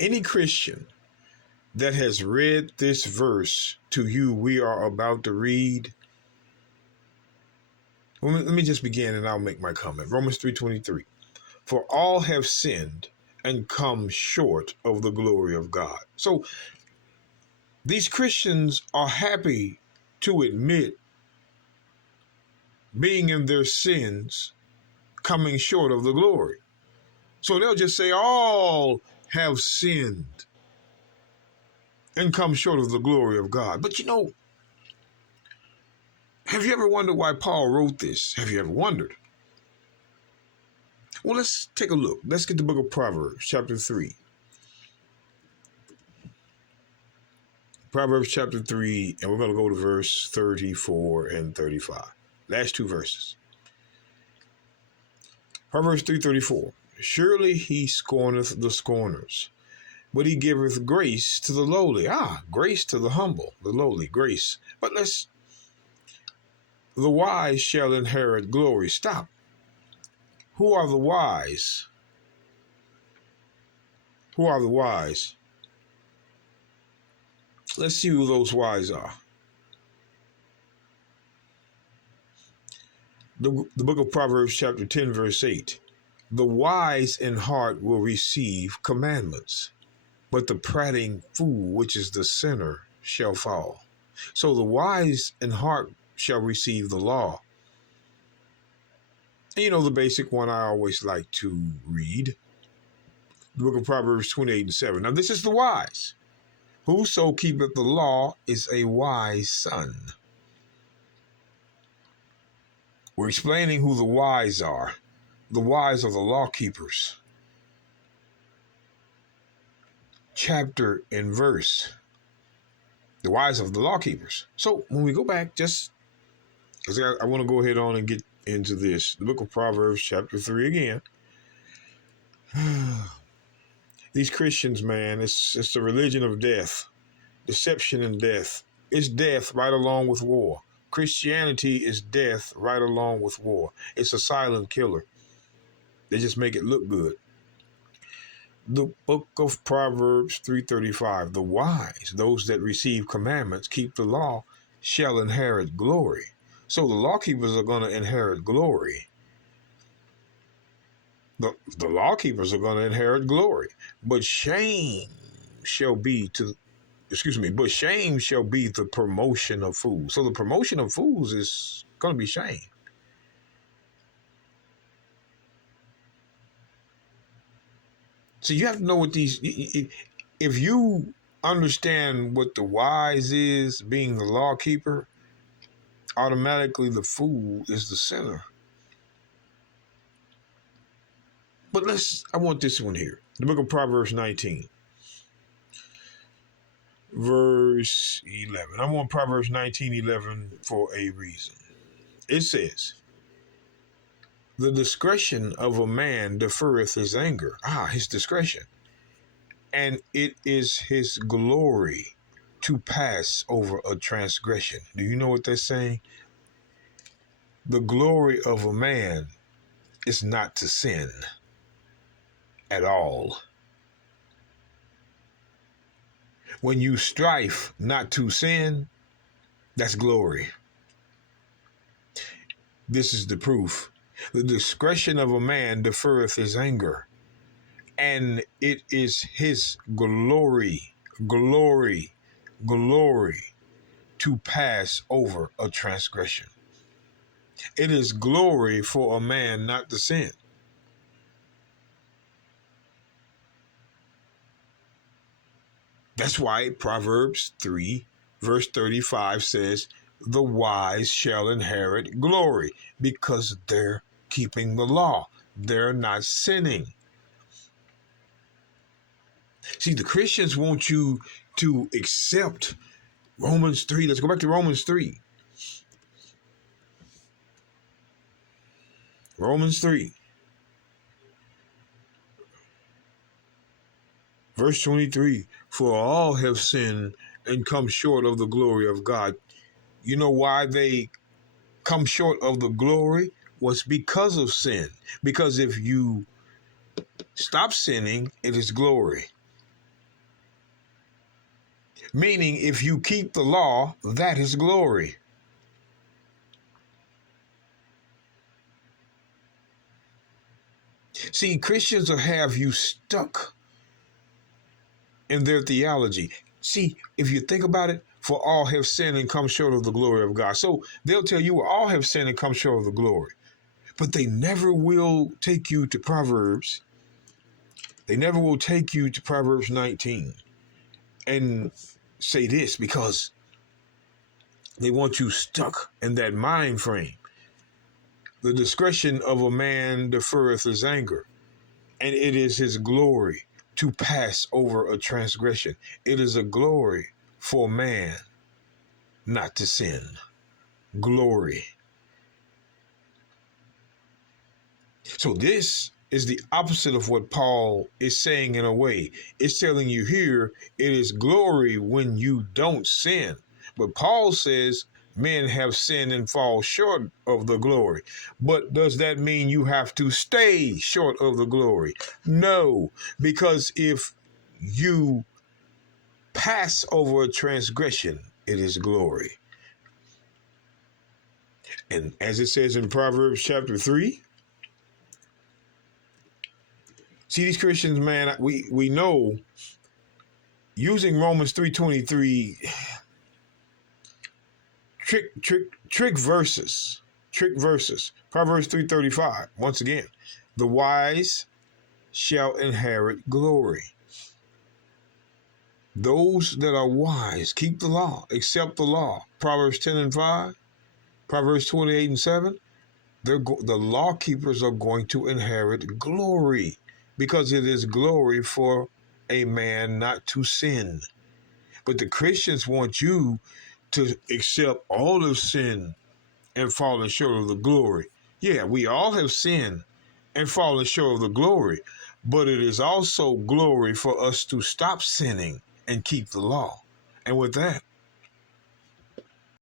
Any Christian that has read this verse to you we are about to read, let me just begin and I'll make my comment. Romans 3:23. For all have sinned and come short of the glory of God. So these Christians are happy to admit being in their sins, coming short of the glory. So they'll just say all have sinned and come short of the glory of God. But have you ever wondered why Paul wrote this? Have you ever wondered? Well, let's take a look. Let's get the book of Proverbs, chapter 3. Proverbs chapter 3, and we're going to go to verse 34 and 35. Last two verses. Proverbs 3:34. Surely he scorneth the scorners, but he giveth grace to the lowly. Grace to the humble, the lowly, grace. But the wise shall inherit glory. Stop. Who are the wise? Who are the wise? Let's see who those wise are. The book of Proverbs chapter 10, verse 8. The wise in heart will receive commandments, but the prating fool, which is the sinner, shall fall. So the wise in heart shall receive the law. And the basic one I always like to read, the book of Proverbs 28:7. Now this is the wise. Whoso keepeth the law is a wise son. We're explaining who the wise are. The wise are the law keepers. Chapter and verse. The wise of the law keepers. So when we go back, just because I want to go ahead on and get into this. The book of Proverbs chapter 3 again. These Christians, man, it's the religion of death. Deception and death. It's death right along with war. Christianity is death right along with war. It's a silent killer. They just make it look good. The book of Proverbs 3:35. The wise, those that receive commandments, keep the law, shall inherit glory. So the law keepers are going to inherit glory. The law keepers are going to inherit glory. But shame shall be the promotion of fools. So the promotion of fools is going to be shame. So you have to know what if you understand what the wise is, being the law keeper, automatically the fool is the sinner. But I want this one here. The book of Proverbs 19. Verse 11. I want Proverbs 19:11 for a reason. It says, the discretion of a man deferreth his anger. His discretion. And it is his glory to pass over a transgression. Do you know what that's saying? The glory of a man is not to sin at all. When you strive not to sin, that's glory. This is the proof. The discretion of a man deferreth his anger, and it is his glory to pass over a transgression. It is glory for a man not to sin. That's why Proverbs 3, verse 35 says, the wise shall inherit glory, because they're keeping the law. They're not sinning. See, the Christians want you to accept Romans 3. Let's go back to Romans 3. Romans 3. Verse 23. For all have sinned and come short of the glory of God. You know why they come short of the glory? Was because of sin. Because if you stop sinning, it is glory. Meaning, if you keep the law, that is glory. See, Christians will have you stuck in their theology. See, if you think about it, for all have sinned and come short of the glory of God. So they'll tell you, well, all have sinned and come short of the glory. But they never will take you to Proverbs. They never will take you to Proverbs 19 and say this, because they want you stuck in that mind frame. The discretion of a man deferreth his anger, and it is his glory to pass over a transgression. It is a glory for man not to sin. Glory. So this is the opposite of what Paul is saying in a way. It's telling you here, it is glory when you don't sin. But Paul says men have sinned and fall short of the glory. But does that mean you have to stay short of the glory? No, because if you pass over a transgression, it is glory. And as it says in Proverbs chapter 3, see, these Christians, man, we know using Romans 3:23 trick verses. Proverbs 3:35. Once again, the wise shall inherit glory. Those that are wise keep the law, accept the law. Proverbs 10:5, Proverbs 28:7. The law keepers are going to inherit glory, because it is glory for a man not to sin. But the Christians want you to accept all of sin and fallen short of the glory. Yeah, we all have sinned and fallen short of the glory, but it is also glory for us to stop sinning and keep the law. And with that,